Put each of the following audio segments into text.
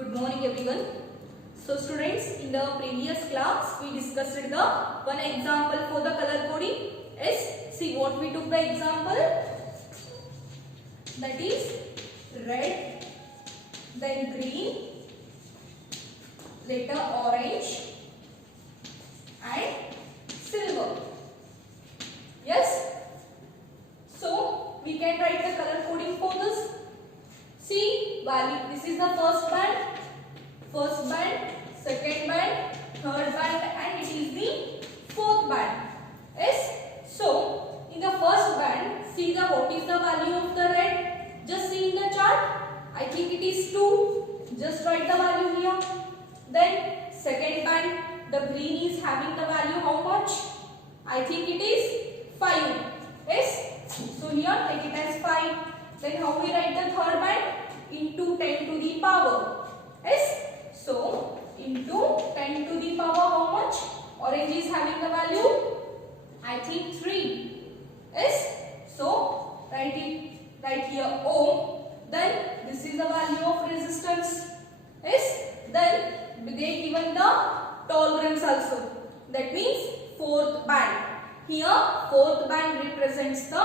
Good morning everyone. So students, in the previous class we discussed the one example for the color coding. Yes, see what we took the example, that is red, then green, later orange and silver. Yes, so we can write the color coding for this. See, value, this is the first band, second band, third band and it is the fourth band. Yes, so in the first band, see the what is the value of the red? Just see in the chart, I think it is 2, just write the value here. Then second band, the green is having the value how much? I think it is 5. Yes, so here take it as 5. Then how we write the third band? Into 10 to the power. Yes, so into 10 to the power how much? Orange is having the value, I think 3. Yes, so write here ohm. Then this is the value of resistance. Yes, then they given the tolerance also. That means fourth band. Here fourth band represents the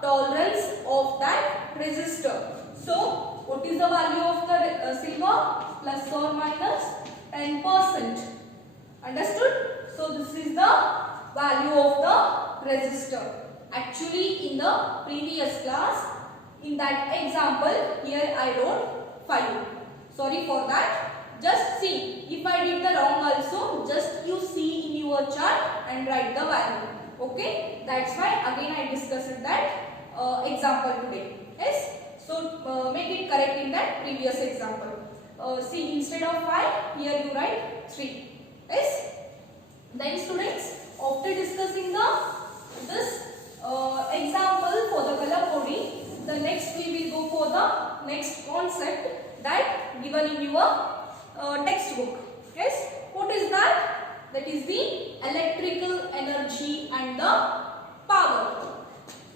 tolerance of that resistor. So what is the value of the silver? Plus or minus 10%. Understood? So this is the value of the resistor. Actually in the previous class, in that example, here I wrote 5. Sorry for that. Just see, if I did the wrong also, just you see in your chart and write the value. Okay, that's why again I discussed that example today. Yes, so make it correct in that previous example. See, instead of 5, here you write 3. Yes. Then students, after discussing this example for the color coding, the next we will go for the next concept that given in your textbook. Yes, what is that? That is the electrical energy and the power.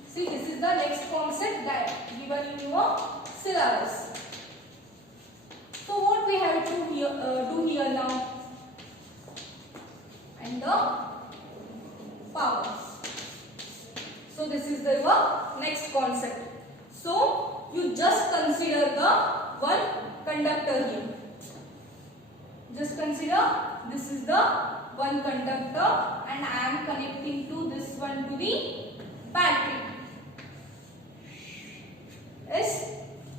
See, this is the next concept that given in your syllabus. So what we have to do here now? And the power. So this is the next concept. So you just consider the one conductor here. Just consider this is the one conductor and I am connecting to this one to the battery. Yes.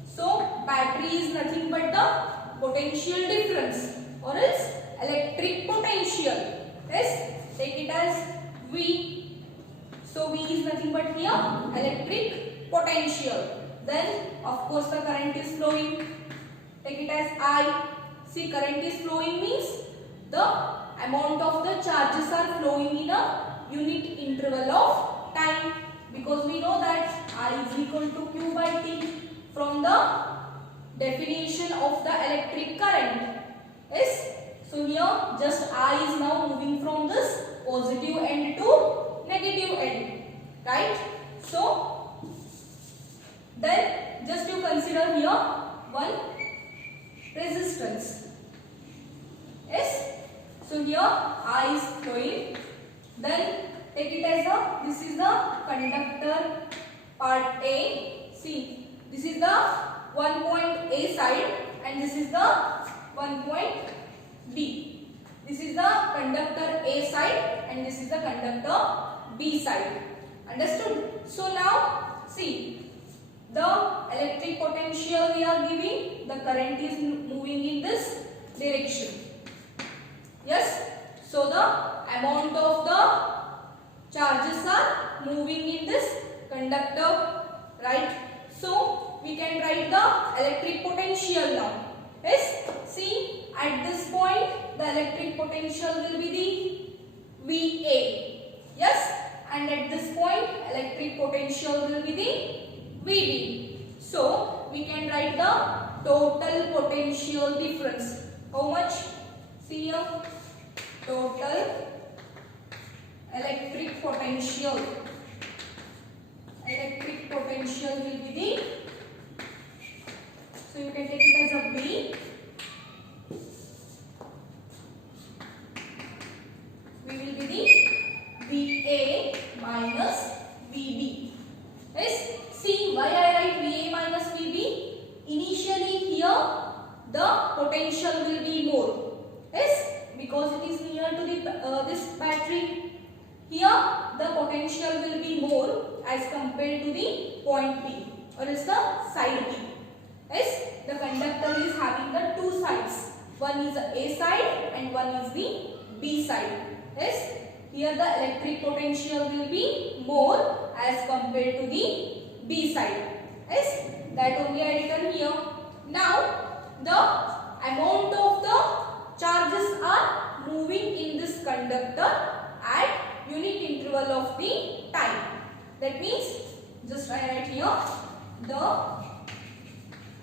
So battery is nothing but the potential difference or else electric potential. Yes. Take it as V. So V is nothing but here electric potential. Then of course the current is flowing. Take it as I. See, current is flowing means the amount of the charges are flowing in a unit interval of time, because we know that I is equal to Q by T from the definition of the electric current. Yes. So here just I is now moving from this positive end to negative end. Right. So then just you consider here one resistance. Yes. So here I is flowing. Then take it as this is the conductor part A. See, this is the one point A side and this is the one point B. This is the conductor A side and this is the conductor B side. Understood? So now see, the electric potential we are giving, the current is moving in this direction. Yes. So the amount of the charges are moving in this conductor, right? So we can write the electric potential now. Yes. See, at this point the electric potential will be the VA. Yes. And at this point electric potential will be the VB. So we can write the total potential difference. How much? See here, total electric potential. Electric potential will be the, so you can take it as a V the potential will be more. Yes, because it is near to the this battery. Here the potential will be more as compared to the point P, or is the side P. Yes, the conductor is having the two sides. One is the A side and one is the B side. Yes, here the electric potential will be more as compared to the B side. Yes, that only I written here. Now the amount of the charges are moving in this conductor at unit interval of the time. That means just I write here the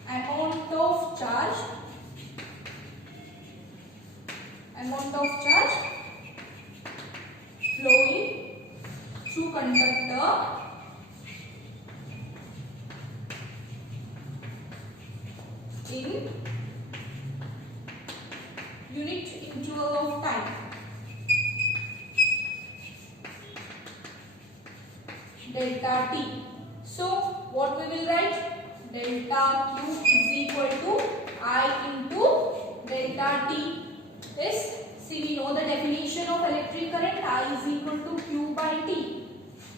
amount of charge flowing through conductor in unit interval of time. Delta T. So what we will write? Delta Q is equal to I into delta T. Yes, see we know the definition of electric current. I is equal to Q by T.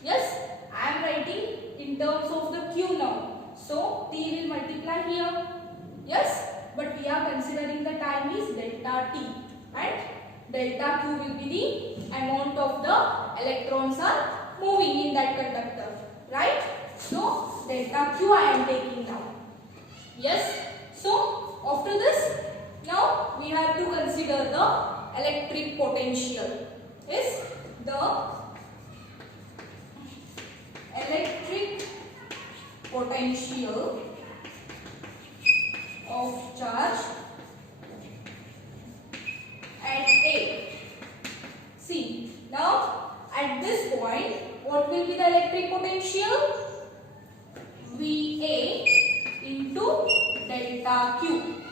Yes, I am writing in terms of the Q now. So T will multiply here. Yes, but we are considering the time is delta T, and delta Q will be the amount of the electrons are moving in that conductor, right? So delta Q I am taking now. Yes, so after this now we have to consider the electric potential. Yes, the electric potential of charge at A. See, now at this point what will be the electric potential? VA into delta Q.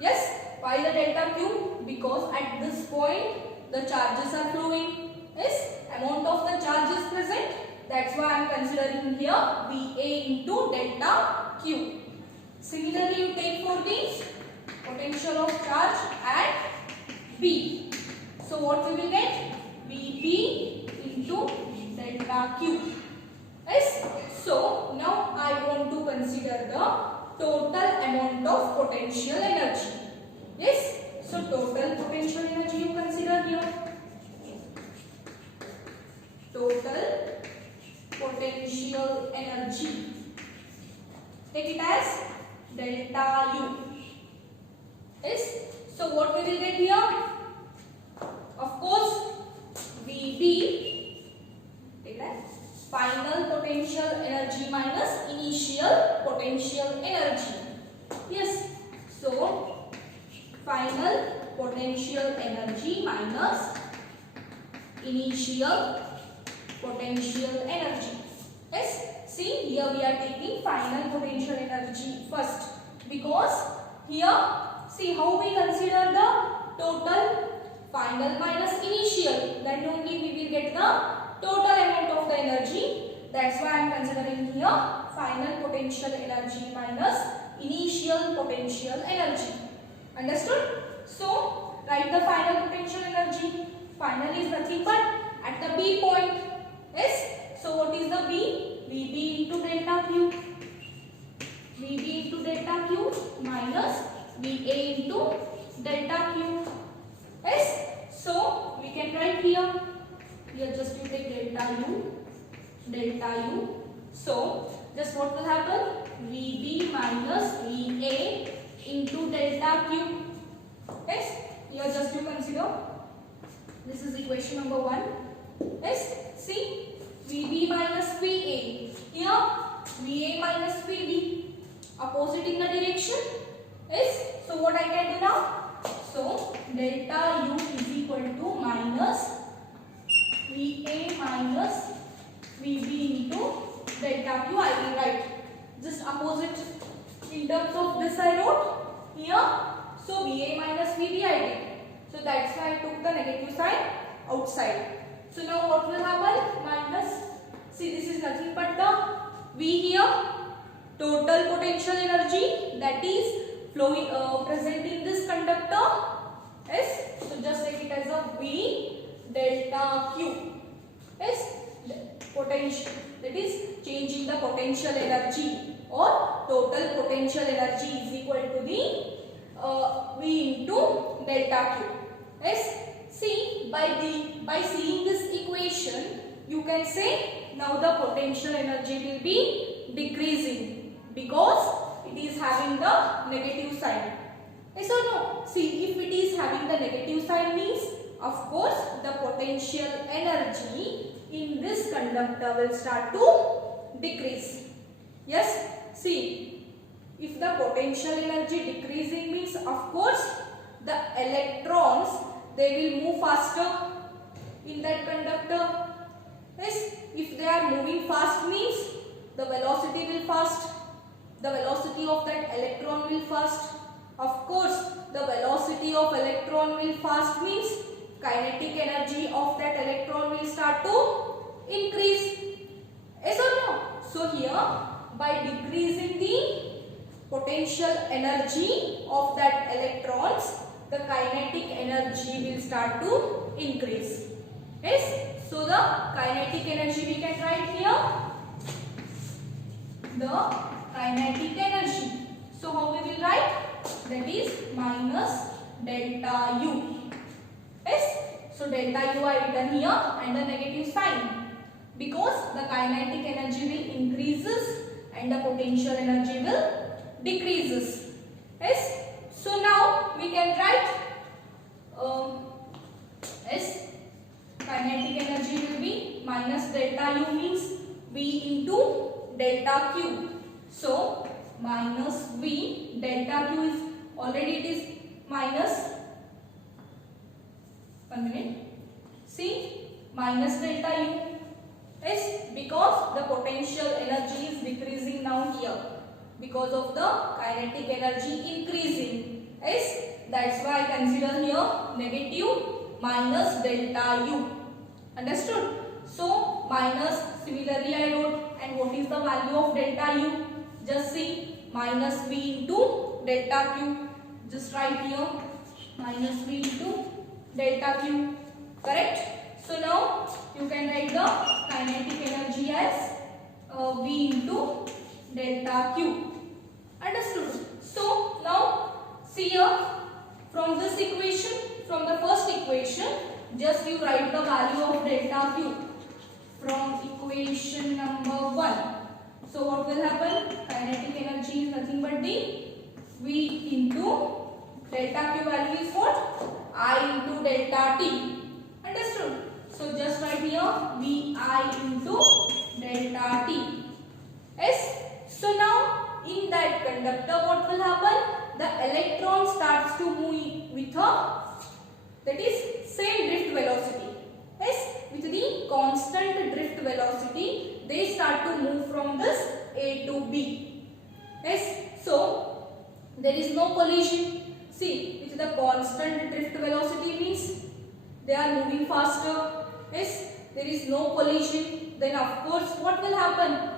Yes, why the delta Q? Because at this point the charges are flowing. Yes, amount of the charge is present. That's why I am considering here VA into delta Q. Similarly, you take for the potential of charge at B. So what we will get? VB into delta Q. Yes. So now I want to consider the total amount of potential energy. Yes. So total potential energy you consider here. Total potential energy. Take it as delta U. Yes. So what we will get here? Of course, VB, take that, final potential energy minus initial potential energy. Yes. So final potential energy minus initial potential energy. Yes. See, here we are taking final potential energy first, because here see how we consider the total final minus initial, then only we will get the total amount of the energy. That's why I am considering here final potential energy minus initial potential energy. Understood? So write the final potential energy. Final is nothing but at the B point. Yes. So what is the B? VB into delta Q. VB into delta Q minus VA into delta Q. Yes. So we can write here. Here just you take delta U. So just what will happen? VB minus VA into delta Q. Yes. Here just you consider. This is equation number 1. Yes. See. VB minus VA. Here VA minus VB. Opposite in the direction. Yes. So what I can do now? So delta U is equal to minus VA minus VB into delta Q. I will write just opposite in terms of this I wrote here. So VA minus VB I did. So that's why I took the negative sign outside. So now what will happen? Minus, see this is nothing but the V here, total potential energy, that is flowing present in this conductor. Yes, so just take it as a V delta Q. Yes, potential, that is changing the potential energy or total potential energy is equal to the V into delta Q. Yes, see, by seeing this equation, you can say now the potential energy will be decreasing because it is having the negative sign. Yes or no? See, if it is having the negative sign means, of course, the potential energy in this conductor will start to decrease. Yes, see, if the potential energy decreasing means, of course, the electrons, they will move faster in that conductor. Yes, if they are moving fast means the velocity will fast. The velocity of that electron will fast. Of course, the velocity of electron will fast means kinetic energy of that electron will start to increase. Yes or no? So here, by decreasing the potential energy of that electrons, the kinetic energy will start to increase. Yes? So the kinetic energy we can write here. The kinetic energy. So how we will write? That is minus delta U. Yes? So delta U I written here and the negative sign. Because the kinetic energy will increases and the potential energy will decreases. Yes? So now we can write yes, kinetic energy will be minus delta U means V into delta Q. So minus V delta Q is already it is minus. 1 minute. See, minus delta U. Yes, because the potential energy is decreasing now here because of the kinetic energy increasing. Yes, that's why I consider here negative minus delta U. Understood? So minus, similarly I wrote, and what is the value of delta U? Just see, minus V into delta Q. Just write here minus V into delta Q. Correct? So now you can write the kinetic energy as V into delta Q. Understood? So now see here, from this equation, from the first equation, just you write the value of delta Q from equation number 1. So what will happen? Kinetic energy is nothing but the V into delta Q value is what? I into delta T. Understood? So just write here Vi into delta T. Yes? So now in that conductor what will happen? The electron starts to move with a, that is same drift velocity. Yes? With the constant drift velocity, they start to move from this A to B. Yes? So there is no collision. See, with the constant drift velocity means they are moving faster. Yes, there is no collision. Then of course what will happen?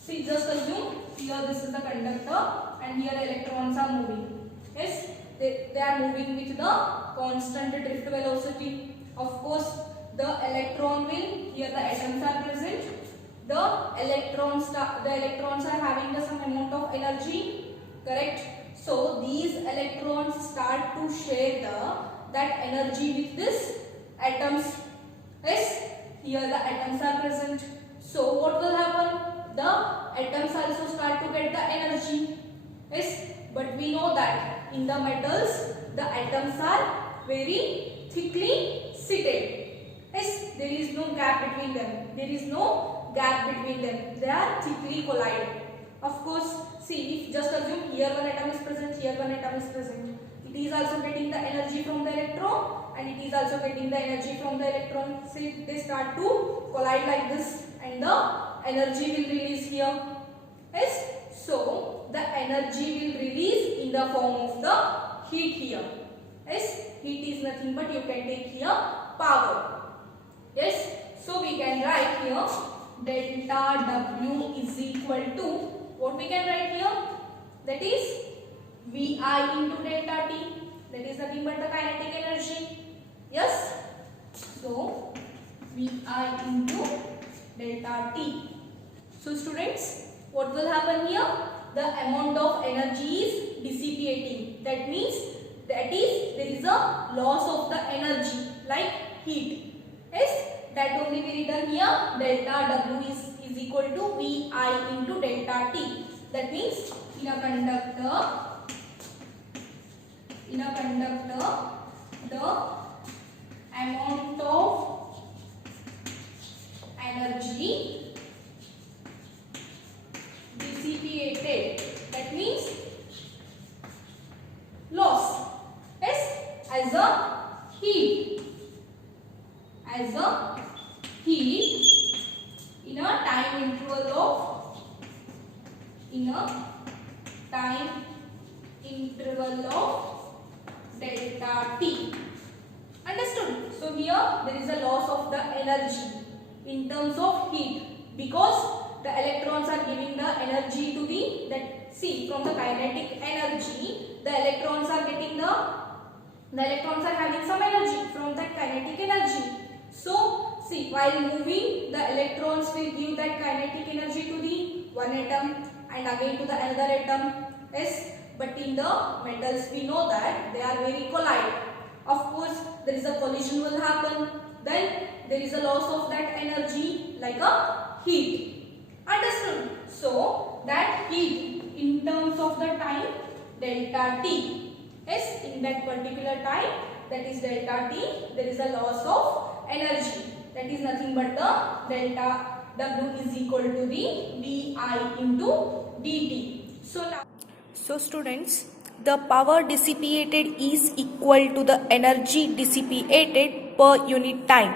See, just assume here this is the conductor and here electrons are moving. Yes, they are moving with the constant drift velocity. Of course the electron will, here the atoms are present. The electrons are having some amount of energy. Correct? So these electrons start to share that energy with this atoms. Yes, here the atoms are present. So what will happen? The atoms also start to get the energy. Yes, but we know that in the metals the atoms are very thickly seated. Yes, there is no gap between them. There is no gap between them. They are thickly collided. Of course, see, if just assume here one atom is present, here one atom is present. It is also getting the energy from the electron and it is also getting the energy from the electron. See, they start to collide like this and the energy will release here. Yes, so the energy will release in the form of the heat here. Yes, heat is nothing but you can take here power. Yes, so we can write here delta W is equal to, what we can write here? That is Vi VI into delta T. That is nothing but the kinetic energy. Yes. So VI into delta T. So students, what will happen here? The amount of energy is dissipating. That means there is a loss of the energy like heat. Yes, that only be written here. Delta W is equal to VI into delta T. That means in a conductor, the amount of energy dissipated, that means loss, yes, as a heat in a time interval of delta T. Understood? So here there is a loss of the energy in terms of heat, because the electrons are giving the energy to from the kinetic energy, the electrons are having some energy from that kinetic energy. So see, while moving, the electrons will give that kinetic energy to the one atom and again to the another atom. Yes, but in the metals we know that they are very collide. Of course, there is a collision will happen. Then there is a loss of that energy like a heat. Understood? So that heat in terms of the time delta T. Yes, in that particular time, that is delta T, there is a loss of energy. That is nothing but the delta W is equal to the VI into dt. So students, the power dissipated is equal to the energy dissipated per unit time,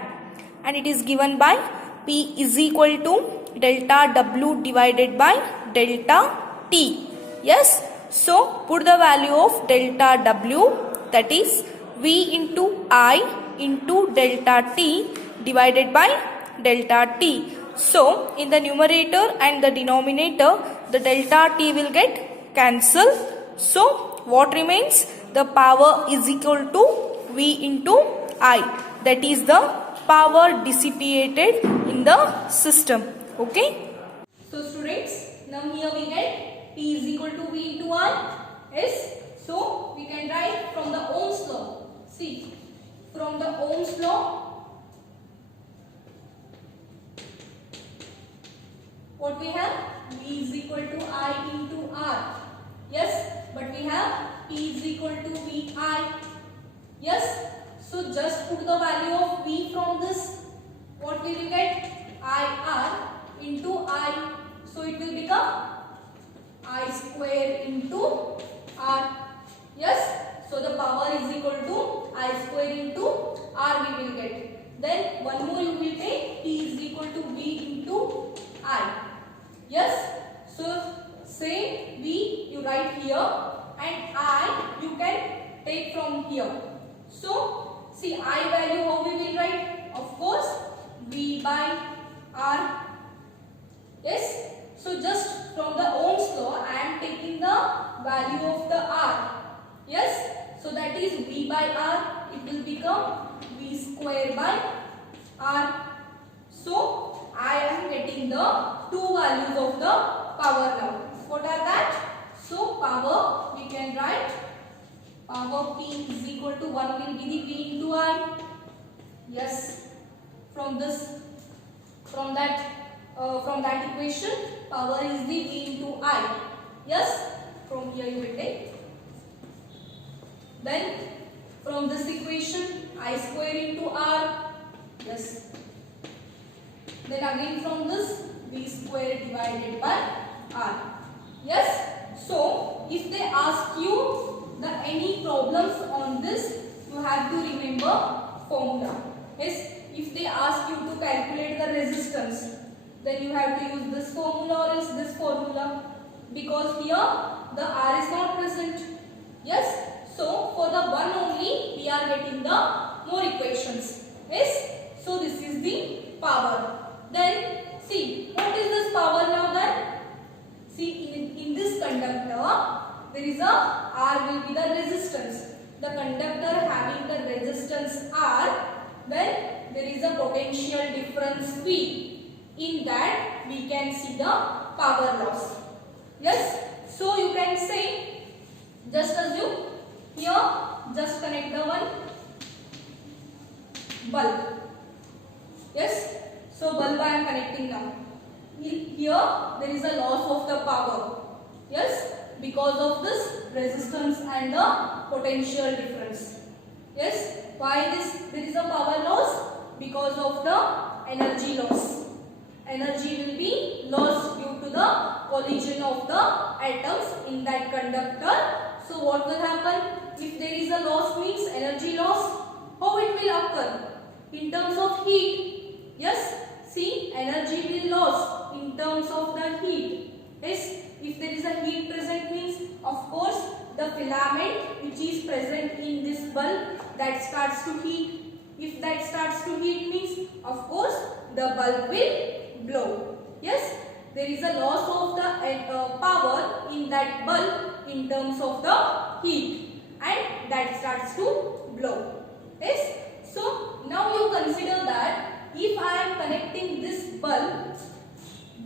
and it is given by P is equal to delta W divided by delta T. Yes, so put the value of delta W, that is V into I into delta T divided by delta T. So in the numerator and the denominator, the delta T will get cancelled. So what remains? The power is equal to V into I. That is the power dissipated in the system. Okay. So students, now here we get P is equal to V into I. Yes. So we can write from the Ohm's law. See, from the Ohm's law, what we have? V is equal to I into R. Yes, but we have P is equal to VI. Yes, so just put the value of V from this. What we will get? IR into I. So it will become I square into R. Yes, so the power is equal to I square into R we will get. Then one more you will take, P is equal to V into I. Yes, so same V you write here and I you can take from here. So see, I value how we will write? Of course, V by R. Yes, so just from the Ohm's law I am taking the value of the R. Yes, so that is V by R. It will become V square by R. So I am getting the two values of the power now. What are that? So power we can write, power P is equal to 1 will be the V into I. Yes, from that equation, power is the V into I. Yes, from here you will take. Then from this equation, I square into R. Yes. Then again from this, V square divided by R. Yes. So if they ask you any problems on this, you have to remember formula. Yes. If they ask you to calculate the resistance, then you have to use this formula or else this formula, because here the R is not present. Yes. So for the one only we are getting the more equations. Yes. So this is the power. Then see, what is this power now then? See, in this conductor there is a R will be the resistance. The conductor having the resistance R, when there is a potential difference V. In that we can see the power loss. Yes. So you can say, just assume here, just connect the one bulb. Yes. So bulb I am connecting now. Here there is a loss of the power. Yes. Because of this resistance and the potential difference. Yes. Why there is a power loss? Because of the energy loss. Energy will be lost due to the collision of the atoms in that conductor. So what will happen? If there is a loss, means energy loss, how it will occur? In terms of heat. Yes. See, energy will loss in terms of the heat. Yes. If there is a heat present, means of course the filament which is present in this bulb, that starts to heat. If that starts to heat, means of course the bulb will blow. Yes, there is a loss of the power in that bulb in terms of the heat, and that starts to blow. Yes. So now you consider that if I am connecting this bulb,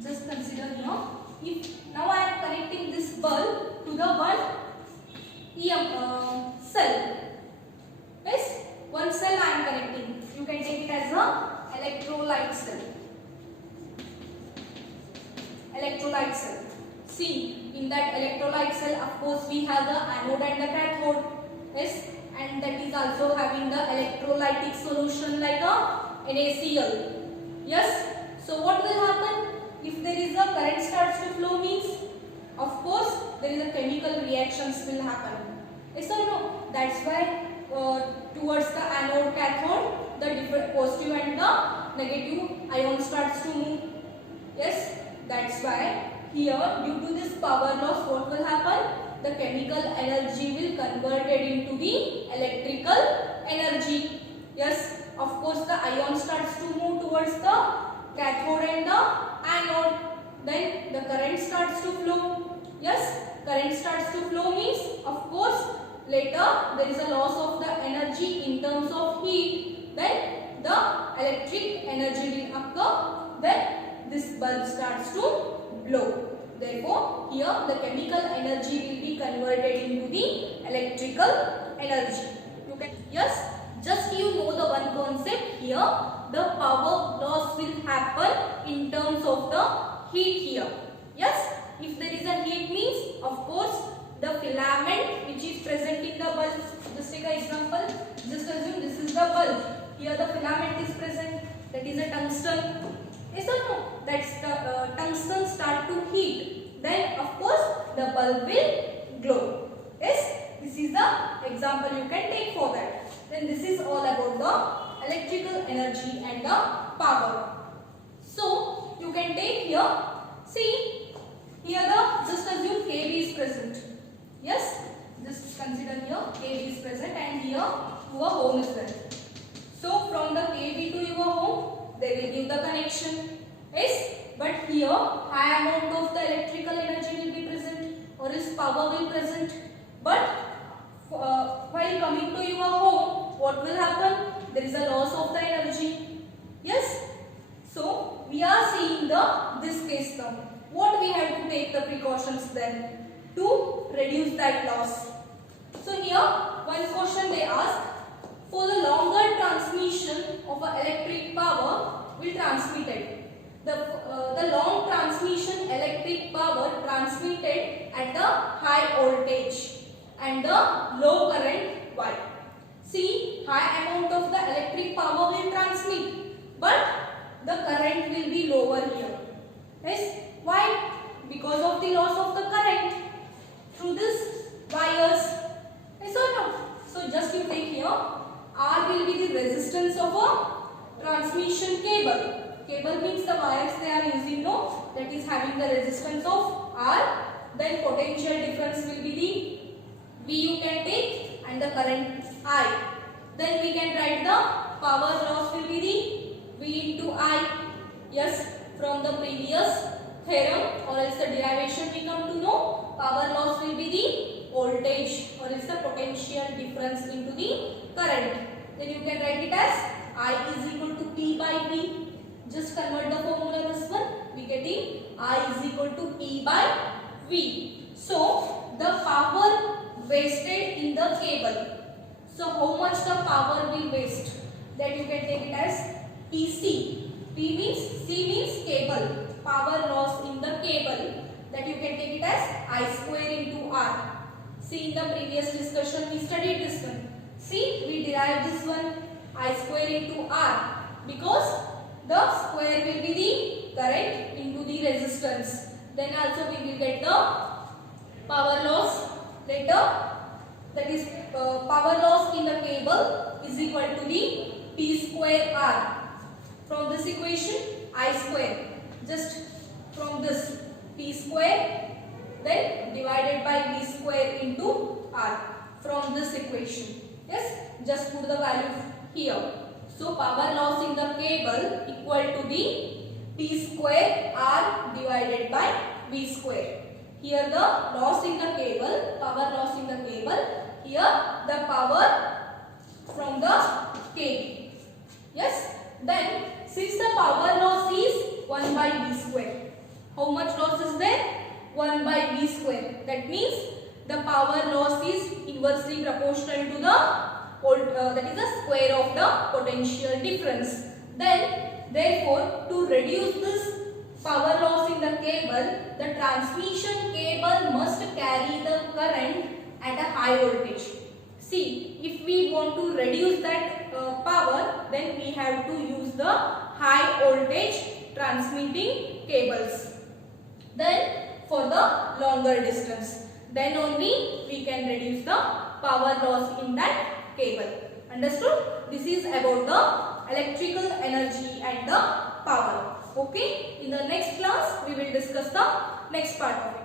just consider here, if now I am connecting this bulb to the one cell. Yes, one cell I am connecting. You can take it as a electrolyte cell. Electrolyte cell. See, in that electrolyte cell, of course, we have the anode and the cathode. Yes, and that is also having the electrolytic solution like a NaCl. Yes. So what will happen? If there is a current starts to flow, means of course there is a chemical reactions will happen. Yes or no? That's why towards the anode cathode the different positive and the negative ion starts to move. Yes, that's why here due to this power loss what will happen? The chemical energy will converted into the electrical energy. Yes, of course the ion starts to move towards the cathode and the anode. Then the current starts to flow. Yes, current starts to flow means of course later there is a loss of the energy in terms of heat. Then the electric energy will occur. Then this bulb starts to blow. Therefore, here the chemical energy will be converted into the electrical energy. You can, yes, just you know the one concept here. The power loss will happen in terms of the heat here. Yes, if there is a heat means of course the filament which is present in the bulb. Just take an example. Just assume this is the bulb. Here the filament is present. That is a tungsten. Yes or no? That's the tungsten start to heat. Then of course the bulb will glow. Yes, this is the example you can take for that. Then this is all about the electrical energy and the power. So you can take here. See here the just assume kV is present. Yes, just consider here kV is present and here your home is there. So from the kV to your home they will give the connection. Yes, but here high amount of the electrical energy will be present or else power will present. But while coming to your home, what will happen? There is a loss of the energy. Yes. So we are seeing this case now. What we have to take the precautions then to reduce that loss. So here one question they ask, for the longer transmission of electric power will transmitted. The long transmission electric power transmitted at the high voltage and the low current. Why? See, high amount of the electric power will transmit, but the current will be lower here. Yes, why? Because of the loss of the current through this wires. Yes or no? So just you take here, R will be the resistance of a transmission cable. Cable means the wires they are using, no, that is having the resistance of R. Then potential difference will be the V you can take and the current I. Then we can write the power loss will be the V into I. Yes, from the previous theorem or else the derivation we come to know, power loss will be voltage or it's the potential difference into the current. Then you can write it as I is equal to P by V. Just convert the formula this one. We getting I is equal to P by V. So the power wasted in the cable. So how much the power will waste? That you can take it as PC. P means C means cable. Power loss in the cable. That you can take it as I square into R. See, in the previous discussion we studied this one. See, we derived this one I square into R because the square will be the current into the resistance. Then also we will get the power loss later. That is power loss in the cable is equal to the P square R. From this equation I square, just from this P square then divided by V square into R from this equation. Yes, just put the value here. So power loss in the cable equal to the P square R divided by V square. Here the loss in the cable, power loss in the cable, here the power from the cable. Yes, then since the power loss is 1 by V square, how much loss is there? 1 by V square. That means the power loss is inversely proportional to the that is the square of the potential difference. Then therefore to reduce this power loss in the cable, the transmission cable must carry the current at a high voltage. See, if we want to reduce that power, then we have to use the high voltage transmitting cables. Then for the longer distance, then only we can reduce the power loss in that cable. Understood? This is about the electrical energy and the power. Okay? In the next class, we will discuss the next part of it.